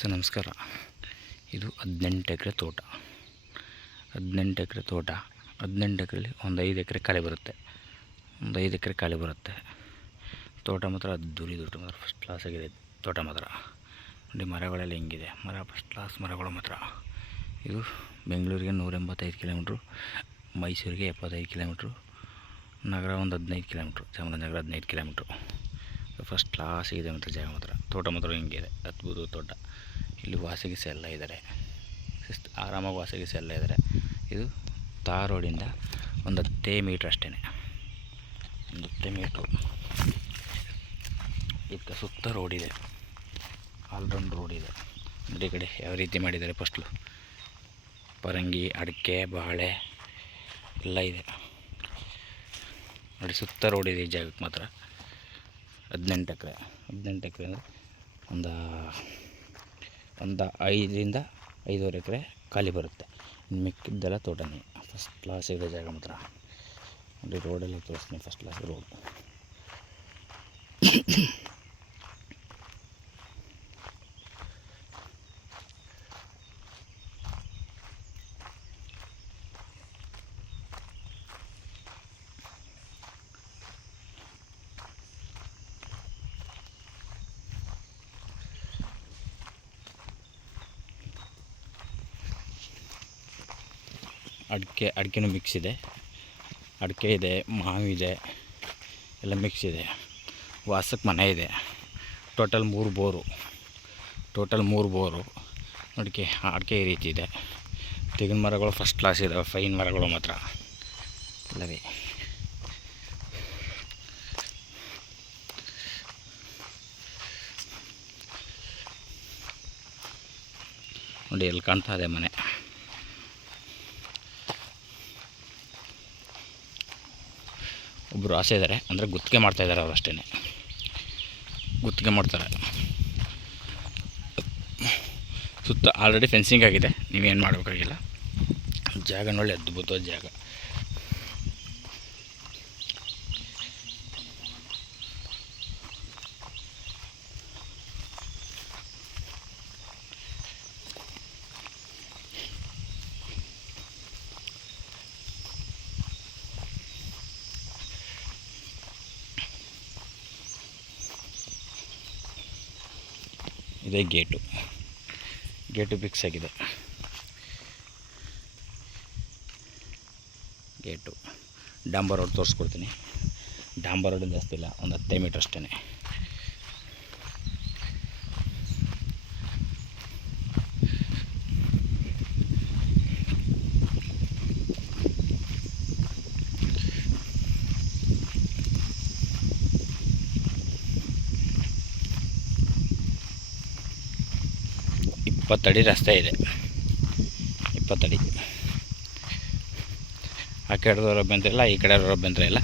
Sir ನಮಸ್ಕಾರ. ಇದು 18 ಎಕರೆ ತೋಟ. 18 ಎಕರೆ ತೋಟ. 18 ಎಕರೆಲಿ ಒಂದು 5 ಎಕರೆ ಖಾಲಿ ಬರುತ್ತೆ. ತೋಟ ಮಾತ್ರ ಅದ್ದೂರಿ ತೋಟ ಮಾತ್ರ ಫಸ್ಟ್ ಕ್ಲಾಸ್ ಆಗಿದೆ. ತೋಟ ಮಾತ್ರ ನೋಡಿ, ಮರಗಳೆಲ್ಲ ಹೆಂಗಿದೆ. ಮರ ಫಸ್ಟ್ ಕ್ಲಾಸ್ ಮರಗಳು ಮಾತ್ರ. ಇದು ಬೆಂಗಳೂರಿಗೆ 185 ಕಿಲೋಮೀಟ್ರು, ಮೈಸೂರಿಗೆ 75 ಕಿಲೋಮೀಟ್ರು, ನಗರ ಒಂದು 15 kilometre, Chamarajanagar 15 kilometre. First class ಇದೆ ಮಾತ್ರ ಜಾಗ ಮಾತ್ರ. ತೋಟ ಮಾತ್ರ ಹಿಂಗಿದೆ, ಅದ್ಭುತ ತೋಟ. ಇಲ್ಲಿ ವಾಸಗಿಸ ಎಲ್ಲ ಇದ್ದಾರೆ, ಆರಾಮಾಗಿ ವಾಸಗಿಸ ಎಲ್ಲ ಇದ್ದಾರೆ. ಇದು ತಾರ್ ರೋಡಿಂದ ಒಂದು 10 ಮೀಟ್ರ್ ಅಷ್ಟೇ, ಒಂದು 10 ಮೀಟ್ರು. ಇದಕ್ಕೆ ಸುತ್ತ ರೋಡ್ ಇದೆ, ಆಲ್ರೌಂಡ್ ರೋಡ್ ಇದೆ. ನೋಡಿ ಈ ಕಡೆ ಯಾವ ರೀತಿ ಮಾಡಿದ್ದಾರೆ. ಫಸ್ಟ್ಲು ಪರಂಗಿ, ಅಡಿಕೆ, ಬಾಳೆ ಎಲ್ಲ ಇದೆ ನೋಡಿ. ಸುತ್ತ ರೋಡ್ ಇದೆ ಈ ಜಾಗಕ್ಕೆ ಮಾತ್ರ. 18 ಎಕರೆ ಅಂದರೆ ಒಂದು 5ರಿಂದ 5.5 ಎಕರೆ ಖಾಲಿ ಬರುತ್ತೆ. ಇನ್ನು ಮಿಕ್ಕಿದ್ದೆಲ್ಲ ತೋಟನೇ. ಫಸ್ಟ್ ಕ್ಲಾಸ್ ಇದೆ ಜಾಗ ಮಾತ್ರ ನೋಡಿ. ರೋಡೆಲ್ಲ ತೋರಿಸ್ತೀನಿ, ಫಸ್ಟ್ ಕ್ಲಾಸ್ ರೋಡ್. ಅಡಿಕೆನೂ ಮಿಕ್ಸ್ ಇದೆ. ಅಡಿಕೆ ಇದೆ, ಮಾವಿದೆ, ಎಲ್ಲ ಮಿಕ್ಸ್ ಇದೆ. ವಾಸಕ್ಕೆ ಮನೆ ಇದೆ. Total 3 bore. ಅಡಿಕೆ ಈ ರೀತಿ ಇದೆ. ತೆಂಗಿನ ಮರಗಳು ಫಸ್ಟ್ ಕ್ಲಾಸ್ ಇದ್ದಾವೆ, ಫೈನ್ ಮರಗಳು ಮಾತ್ರ ಅಲ್ಲವೇ. ನೋಡಿ ಎಲ್ಲಿ ಕಾಣ್ತಾ ಇದೆ ಮನೆ. ಒಬ್ಬರು ಆಸೆ ಇದ್ದಾರೆ, ಅಂದರೆ ಗುತ್ತಿಗೆ ಮಾಡ್ತಾಯಿದ್ದಾರೆ. ಅವ್ರು ಅಷ್ಟೇ ಗುತ್ತಿಗೆ ಮಾಡ್ತಾರೆ. ಸುತ್ತ ಆಲ್ರೆಡಿ ಫೆನ್ಸಿಂಗ್ ಆಗಿದೆ, ನೀವೇನು ಮಾಡಬೇಕಾಗಿಲ್ಲ. ಜಾಗ ನೋಡಿ, ಅದ್ಭುತವಾದ ಜಾಗ. ಇದೇ ಗೇಟು ಫಿಕ್ಸ್ ಆಗಿದೆ. ಗೇಟು ಡಾಂಬರ್ ರೋಡ್ ತೋರಿಸ್ಕೊಡ್ತೀನಿ. ಡಾಂಬರ್ ರೋಡ್ ಜಾಸ್ತಿ ಇಲ್ಲ, ಒಂದು 10 ಮೀಟ್ರ್ ಅಷ್ಟೇ. ಇಪ್ಪತ್ತು ಅಡಿ ರಸ್ತೆ ಇದೆ, 20 ಅಡಿ. ಆ ಕಡೆದವ್ರ ಅಭ್ಯಂತರ ಇಲ್ಲ, ಈ ಕಡೆಯವ್ರ ಅಭ್ಯಂತರ ಇಲ್ಲ.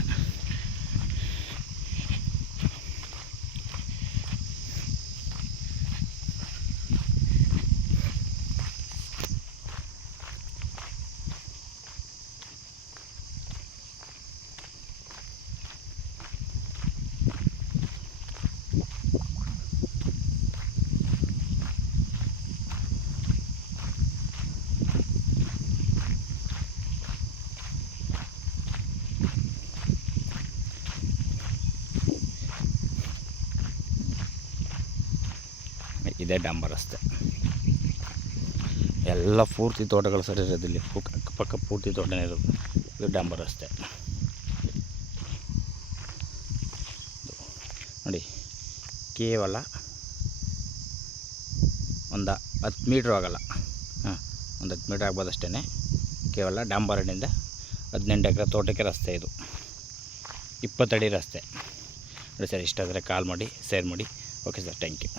ಇದೇ ಡಾಂಬರ್ ರಸ್ತೆ. ಎಲ್ಲ ಪೂರ್ತಿ ತೋಟಗಳು ಸರಿ ಇರೋದು. ಇಲ್ಲಿ ಅಕ್ಕಪಕ್ಕ ಪೂರ್ತಿ ತೋಟನೇ ಇರೋದು. ಇದು ಡಾಂಬರ್ ರಸ್ತೆ ನೋಡಿ. ಕೇವಲ ಒಂದು 10 ಮೀಟ್ರ್ ಆಗಲ್ಲ, ಒಂದು 10 ಮೀಟ್ರ್ ಆಗ್ಬೋದು ಅಷ್ಟೇ. ಕೇವಲ ಡಾಂಬರ್ ರೋಡಿಂದ 18 ಎಕರೆ ತೋಟಕ್ಕೆ ರಸ್ತೆ. ಇದು 20 ಅಡಿ ರಸ್ತೆ ನೋಡಿ ಸರ್. ಇಷ್ಟ ಆದರೆ ಕಾಲ್ ಮಾಡಿ, ಶೇರ್ ಮಾಡಿ. Okay sir, thank you.